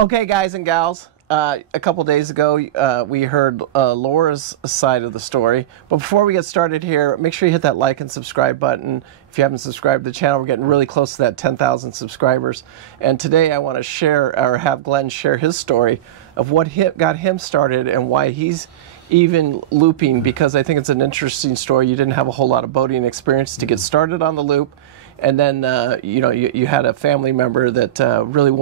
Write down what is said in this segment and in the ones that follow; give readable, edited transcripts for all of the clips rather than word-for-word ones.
Okay, guys and gals, a couple days ago we heard Laura's side of the story. But before we get started here, make sure you hit that like and subscribe button. If you haven't subscribed to the channel, we're getting really close to that 10,000 subscribers. And today I want to share, or have Glenn share his story of what got him started and why he's even looping, because I think it's an interesting story. You didn't have a whole lot of boating experience to get started on the loop. And then, you had a family member that really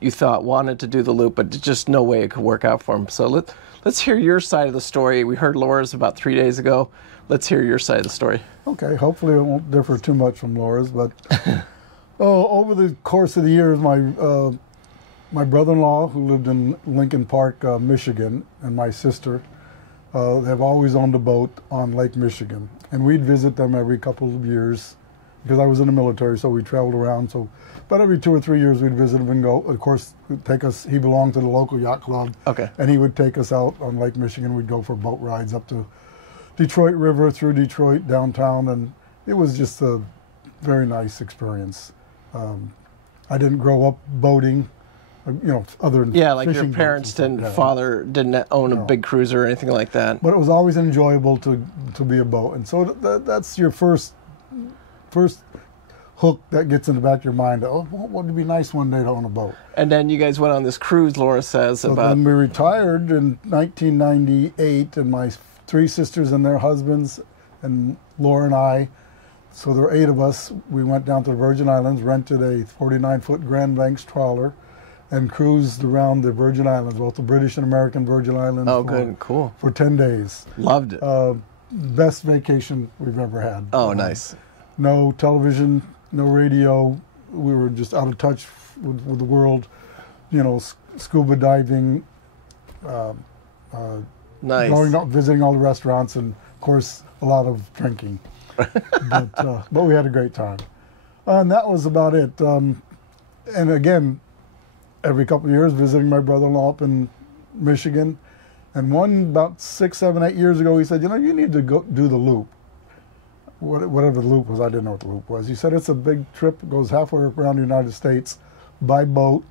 you thought wanted to do the loop, but just no way it could work out for him. So let's hear your side of the story. We heard Laura's about 3 days ago. Let's hear your side of the story. Okay, hopefully it won't differ too much from Laura's, but over the course of the years, my brother-in-law, who lived in Lincoln Park, Michigan, and my sister have always owned a boat on Lake Michigan. And we'd visit them every couple of years, because I was in the military, so we traveled around. So about every 2 or 3 years, we'd visit him and go. Of course, take us. He belonged to the local yacht club. Okay. And he would take us out on Lake Michigan. We'd go for boat rides up to Detroit River, through Detroit, downtown, and it was just a very nice experience. I didn't grow up boating, other than like your parents father didn't own a big cruiser or anything like that. But it was always enjoyable to be a boat, and so that's your first hook that gets in the back of your mind. Oh, wouldn't it be nice one day to own a boat? And then you guys went on this cruise, Laura says. So then we retired in 1998, and my 3 sisters and their husbands, and Laura and I, so there were 8 of us. We went down to the Virgin Islands, rented a 49-foot Grand Banks trawler, and cruised around the Virgin Islands, both the British and American Virgin Islands. Oh, good, cool. For 10 days. Loved it. Best vacation we've ever had. Oh, nice. No television, no radio. We were just out of touch with the world. Scuba diving. Nice. Going out, visiting all the restaurants, and of course a lot of drinking. but we had a great time. And that was about it. And again, every couple of years, visiting my brother-in-law up in Michigan. And about 6, 7, 8 years ago, he said, you need to go do the loop. Whatever the loop was, I didn't know what the loop was. He said, it's a big trip. It goes halfway around the United States by boat.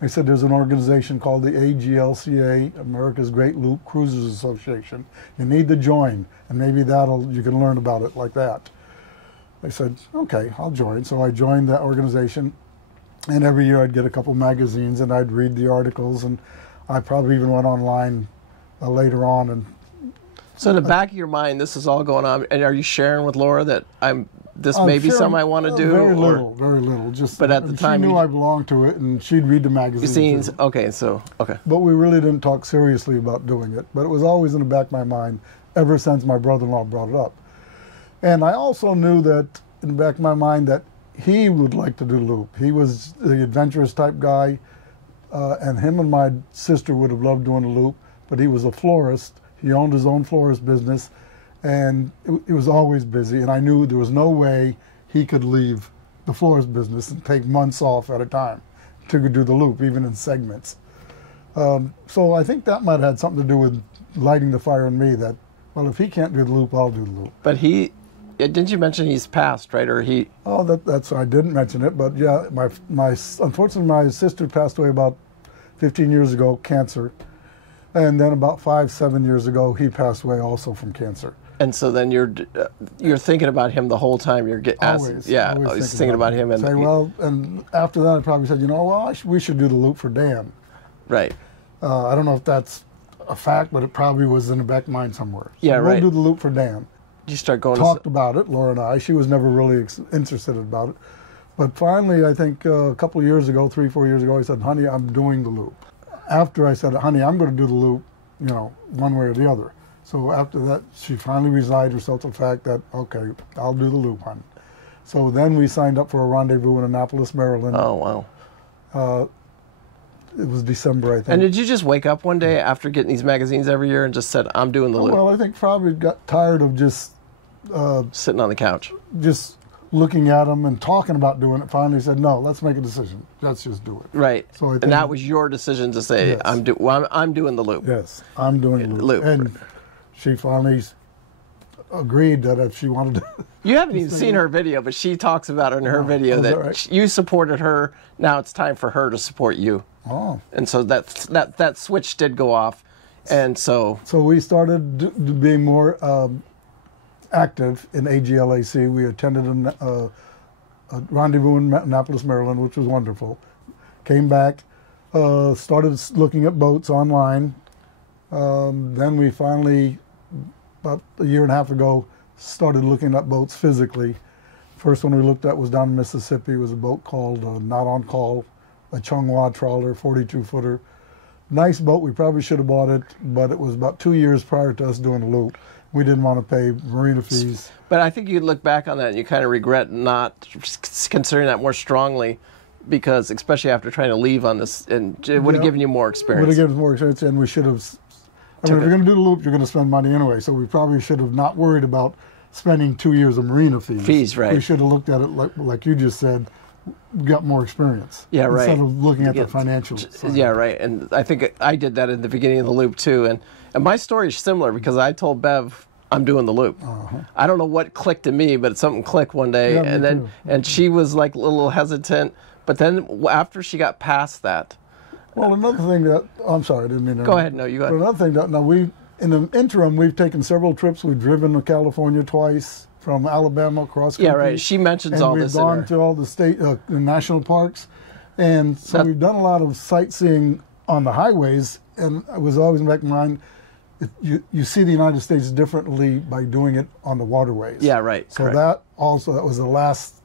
He said, there's an organization called the AGLCA, America's Great Loop Cruisers Association. You need to join, and maybe you can learn about it like that. I said, okay, I'll join. So I joined that organization, and every year I'd get a couple magazines, and I'd read the articles, and I probably even went online later on. And so in the back of your mind, this is all going on, and are you sharing with Laura that this may be something I want to do? Very little. Just, but at the time, she knew I belonged to it, and she'd read the magazines. Okay. But we really didn't talk seriously about doing it. But it was always in the back of my mind ever since my brother-in-law brought it up. And I also knew that in the back of my mind that he would like to do loop. He was the adventurous type guy, and him and my sister would have loved doing the loop. But he was a florist. He owned his own florist business, and it was always busy, and I knew there was no way he could leave the florist business and take months off at a time to do the loop, even in segments. So I think that might have had something to do with lighting the fire in me that, well, if he can't do the loop, I'll do the loop. But didn't you mention he's passed, right? Or he? Oh, that's I didn't mention it, but yeah, unfortunately my sister passed away about 15 years ago, cancer. And then about 5, 7 years ago, he passed away also from cancer. And so then you're thinking about him the whole time. You're always thinking about him. And and after that, I probably said, we should do the loop for Dan. Right. I don't know if that's a fact, but it probably was in the back of mind somewhere. So right. We'll do the loop for Dan. You start going. Talked about it, Laura and I. She was never really interested about it, but finally, I think a couple of years ago, 3, 4 years ago, I said, "Honey, I'm doing the loop." After I said, "Honey, I'm going to do the loop," one way or the other. So after that, she finally resigned herself to the fact that, okay, I'll do the loop, hon. So then we signed up for a rendezvous in Annapolis, Maryland. Oh, wow. It was December, I think. And did you just wake up one day after getting these magazines every year and just said, I'm doing the loop? Well, I think probably got tired of just... sitting on the couch. Just looking at them and talking about doing it. Finally said, no, let's make a decision. Let's just do it. Right. So and that was your decision to say, yes. I'm doing the loop. Yes, I'm doing the loop. And she finally agreed that if she wanted to. You haven't even seen her video, but she talks about it in her video that right? you supported her. Now it's time for her to support you. Oh. And so that switch did go off. And so we started being more active in AGLAC. We attended a rendezvous in Annapolis, Maryland, which was wonderful. Came back, started looking at boats online. Then we finally, about a year and a half ago, started looking at boats physically. First one we looked at was down in Mississippi. It was a boat called Not On Call, a Chunghwa trawler, 42-footer. Nice boat. We probably should have bought it, but it was about 2 years prior to us doing the loop. We didn't want to pay marina fees. But I think you look back on that and you kind of regret not considering that more strongly, because especially after trying to leave on this, and it would have given you more experience. Would have given us more experience, and we should have. I mean, if you're going to do the loop, you're going to spend money anyway. So we probably should have not worried about spending 2 years of marina fees. Fees, right? We should have looked at it like you just said. Got more experience. Yeah, right. Instead of looking at the financial side. Yeah, right. And I think I did that in the beginning of the loop too. And my story is similar because I told Bev I'm doing the loop. I don't know what clicked in me, but something clicked one day, and she was like a little hesitant. But then after she got past that, well, another thing that I'm sorry, I didn't mean to. Go ahead. No, you go ahead. But another thing that now in the interim we've taken several trips. We've driven to California twice. From Alabama across country. Yeah, right. She mentions all this. And we've gone to all the state national parks, and so we've done a lot of sightseeing on the highways. And it was always in the back of my mind, you see the United States differently by doing it on the waterways. Yeah, right. So correct. that was the last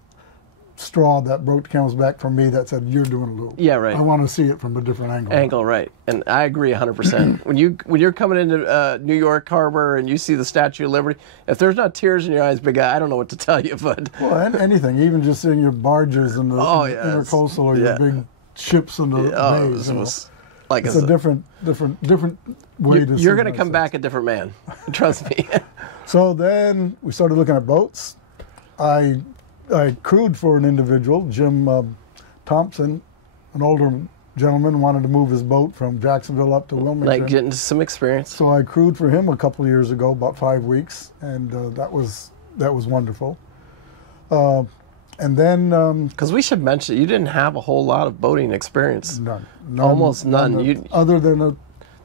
straw that broke the camel's back for me. That said, you're doing a loop. Yeah, right. I want to see it from a different angle. Right. And I agree 100%. when you're coming into New York Harbor and you see the Statue of Liberty, if there's not tears in your eyes, big guy, I don't know what to tell you. But well, anything, even just seeing your barges and the intercoastal or your big ships in the bays. It was like it's a different way to. You're going to come back a different man. Trust me. So then we started looking at boats. I crewed for an individual, Jim Thompson, an older gentleman, wanted to move his boat from Jacksonville up to Wilmington. Like getting some experience. So I crewed for him a couple of years ago, about 5 weeks, and that was wonderful. And then because we should mention you didn't have a whole lot of boating experience. None. Almost none. Other than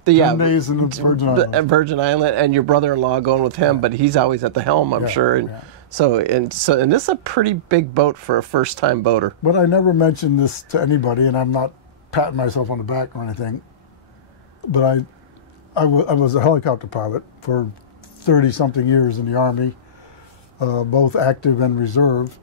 10 days in the Virgin Island, and your brother-in-law going with him, but he's always at the helm, I'm sure. And, So this is a pretty big boat for a first-time boater. But I never mentioned this to anybody, and I'm not patting myself on the back or anything. But I was a helicopter pilot for 30-something years in the Army, both active and reserve,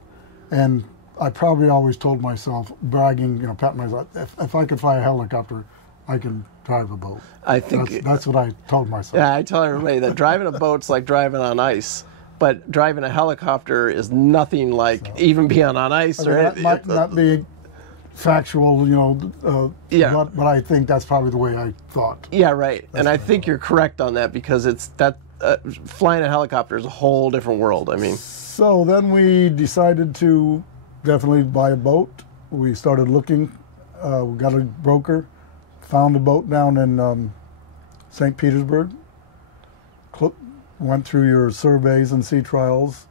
and I probably always told myself, bragging, patting myself, if I could fly a helicopter, I can drive a boat. I think that's what I told myself. Yeah, I tell everybody that driving a boat's like driving on ice. But driving a helicopter is nothing like even being on ice. That might not be factual, but I think that's probably the way I thought. Yeah, right. And I think you're correct on that because it's that flying a helicopter is a whole different world. I mean. So then we decided to definitely buy a boat. We started looking. We got a broker, found a boat down in St. Petersburg. Went through your surveys and sea trials,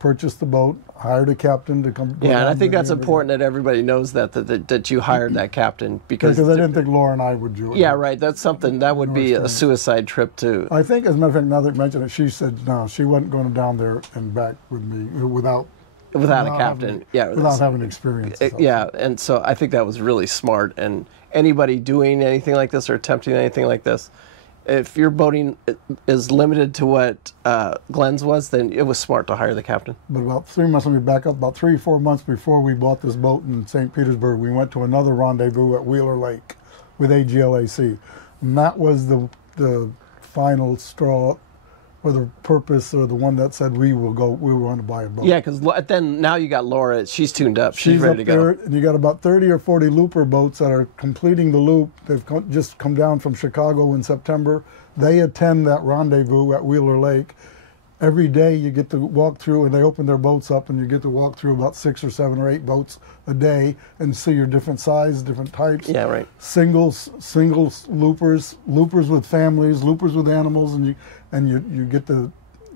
purchased the boat, hired a captain to come. Yeah, and I think that's important that everybody knows that you hired that captain because I didn't think Laura and I would do it. Yeah, right. That's something that would be a suicide trip too. I think, as a matter of fact, now that you mention it, she said no, she wasn't going down there and back with me without a captain. Without having experience. And so I think that was really smart. And anybody doing anything like this or attempting anything like this, if your boating is limited to what Glen's was, then it was smart to hire the captain. But about 3 months, let me back up, about 3 or 4 months before we bought this boat in St. Petersburg, we went to another rendezvous at Wheeler Lake with AGLAC. And that was the final straw, or the purpose, or the one that said we want to buy a boat. Yeah, because then now you got Laura, she's tuned up, she's ready to go. There, and you got about 30 or 40 looper boats that are completing the loop. They've just come down from Chicago in September. They attend that rendezvous at Wheeler Lake. Every day you get to walk through, and they open their boats up, and you get to walk through about 6 or 7 or 8 boats a day and see your different sizes, different types. Yeah, right. Singles, loopers with families, loopers with animals, and you get to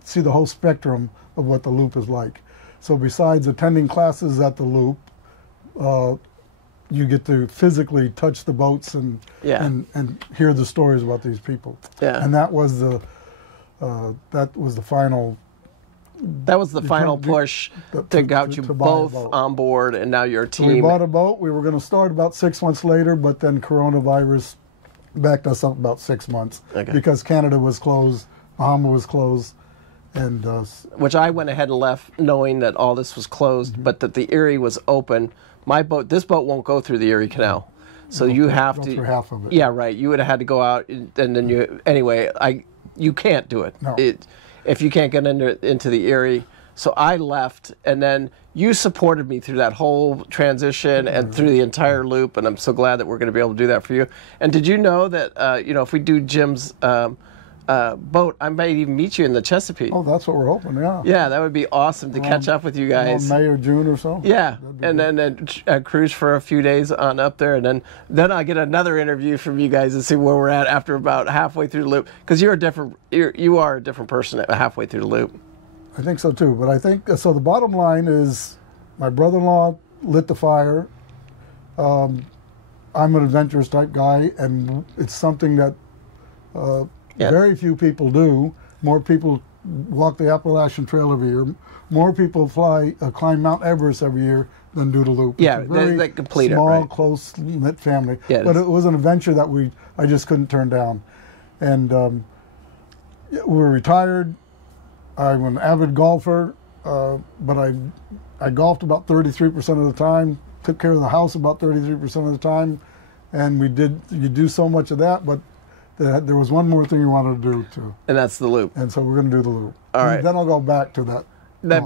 see the whole spectrum of what the loop is like. So besides attending classes at the loop, you get to physically touch the boats and hear the stories about these people. Yeah. And that was the final. That was the final push to get you both on board, and now you're a team. So we bought a boat. We were going to start about 6 months later, but then coronavirus backed us up about 6 months because Canada was closed, Bahama was closed, and which I went ahead and left knowing that all this was closed, but that the Erie was open. This boat won't go through the Erie Canal, so you have to. Through half of it. Yeah, right. You would have had to go out, and then you can't do it. No. If you can't get into the Erie. So I left, and then you supported me through that whole transition and through the entire loop, and I'm so glad that we're going to be able to do that for you. And did you know that, if we do Jim's boat, I might even meet you in the Chesapeake. Oh, that's what we're hoping, yeah. Yeah, that would be awesome to catch up with you guys. May or June or so. Yeah, and then cruise for a few days on up there, and then I'll get another interview from you guys and see where we're at after about halfway through the loop, because you are a different person halfway through the loop. I think so too, but I think so. The bottom line is, my brother-in-law lit the fire. I'm an adventurous type guy, and it's something that very few people do. More people walk the Appalachian Trail every year. More people climb Mount Everest every year than do the loop. Yeah, it's a very they complete small, it, right? close-knit family. Yeah, but it was an adventure that I just couldn't turn down. And we were retired. I'm an avid golfer, but I golfed about 33% of the time, took care of the house about 33% of the time, and you do so much of that, but there was one more thing you wanted to do too. And that's the loop. And so we're going to do the loop. All right. And then I'll go back to that.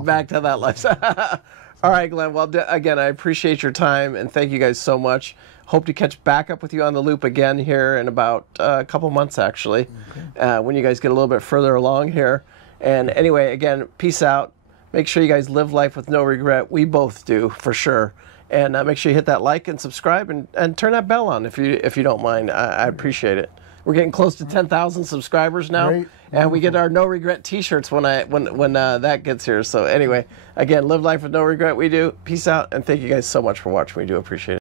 Back to that lifestyle. All right, Glenn. Well, again, I appreciate your time, and thank you guys so much. Hope to catch back up with you on the loop again here in about a couple months, actually, when you guys get a little bit further along here. And anyway, again, peace out. Make sure you guys live life with no regret. We both do, for sure. And make sure you hit that like and subscribe, and turn that bell on if you don't mind. I appreciate it. We're getting close to 10,000 subscribers now, Great. And we get our no regret T-shirts when that gets here. So anyway, again, live life with no regret. We do. Peace out, and thank you guys so much for watching. We do appreciate it.